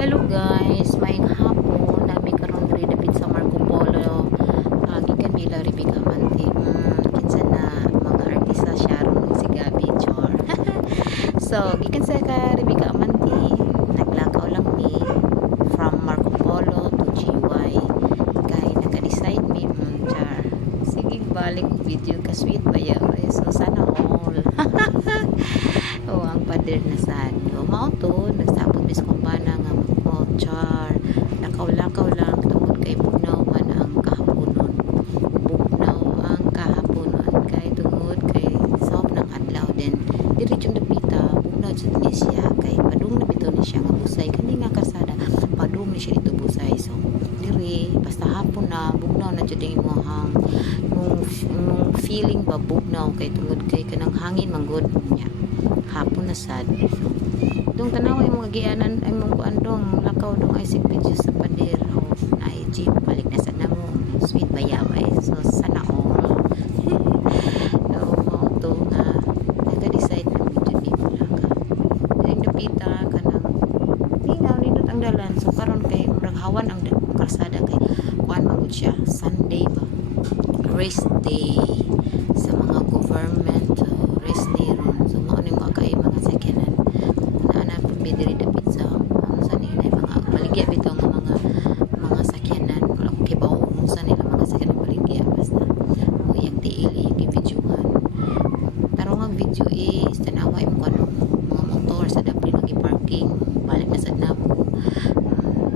Hello guys, maayong hapon. Nami karon diri dapit sa Marco Polo. Gikan mi ila ribi ka manti. Kinsa na mga artista siya ron si Gabi Chor. So, gikan sa ka ribi ka manti. Naglakaw lang mi from Marco Polo to GY. Kay naka-decide mi char. Sige balik ang video ka sweet ba ya? So sana all. Oh, ang pader na sad. O mao to, nagsabot mis kumbana nga mo char. Lakaw-lakaw lang tungod kay bugnaw man ang kahaponon. Bugnaw ang kahaponon kay tungod kay sob ng adlaw din. Diri jud dapita, bugnaw jud ni siya kay padung na bitaw ni siya nga busay kani nga kasada. Padung ni siya dito busay. So diri basta hapon na bugnaw na jud mo hang nung feeling ba bugnaw kay tungod kay kanang hangin manggod niya. Hapon na sad. Dong tanaw ay mga gianan ay mong kuandong lakaw dong ay sig video sa pader o ay jeep balik na sa namo sweet bayaw ay so sana all. No mo to nga nag-decide na video ni Bulaga. Dili napita kanang tingaw nindot ang dalan so karon kay murag hawan ang kalsada kay kuan magud siya Sunday ba rest day sa mga government rest day ron so mao ni mga kay mga sakyanan na pagbidiri dapit sa ano sa nila mga baligya bitaw nga mga sakyanan wala ko kibaw kung sa nila mga sakyanan baligya basta mo yang daily yung videohan pero nga video is tanawa mo ano mga motor sa dapli magi-parking balik na sad namo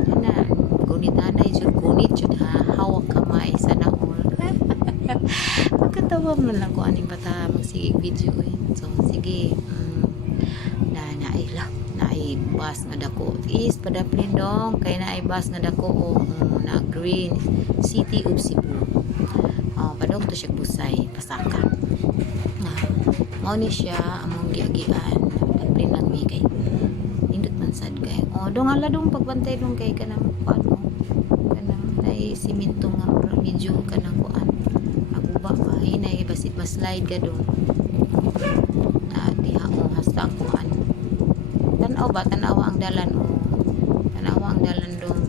ana gunit anay jud gunit jud ha hawak kamay sana all pagkatawa mo lang ko aning bata magsigig video so sige naay bus nga dako is padaplin dong kay naay bus nga dako na green City of Cebu padong to siya busay pasaka mao ni siya among giagian daplin lang mi kay indot man sad kay dong ala dong pagbantay dong kay kanang ano kanang naay simento nga medyo kanang kuan aguba pa inay basit slide ka dong diha mo hasta ang kuan tanaw ang dalan tanaw ang dalan dong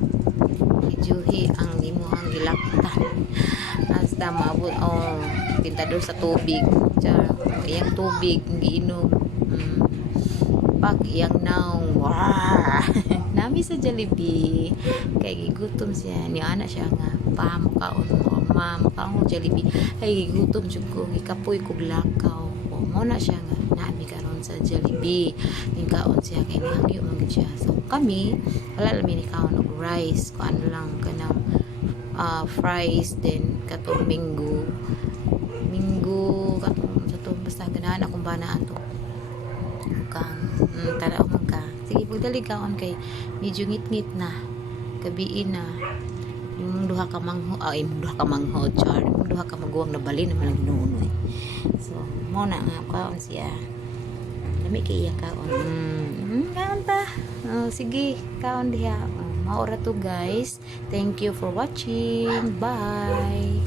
ijuhi ang imo ang gilaktan hasta maabot tintador sa tubig char iyang tubig giinom pag iyang naong nami sa Jollibee kay gigutom siya ni ana siya nga pamakaon makaon Jollibee ay gigutom jud ko gikapoy kog lakaw mo na siya nga nami karon sa Jollibee ningkaon siya kay nihangyo man gid siya so kami wala lang ni kaon og rice kuan lang kanang fries then katong minggo katong sa to basta ganahan akong banaan to kang tara man ka sige pagdali kaon kay medyo ngit-ngit na gabiin na yung duha ka mangho char yung duha ka maguwang na bali naman lang nuno so mo na nga kaon siya lami kay iya kaon kaon ta sige kaon diha maora to guys thank you for watching bye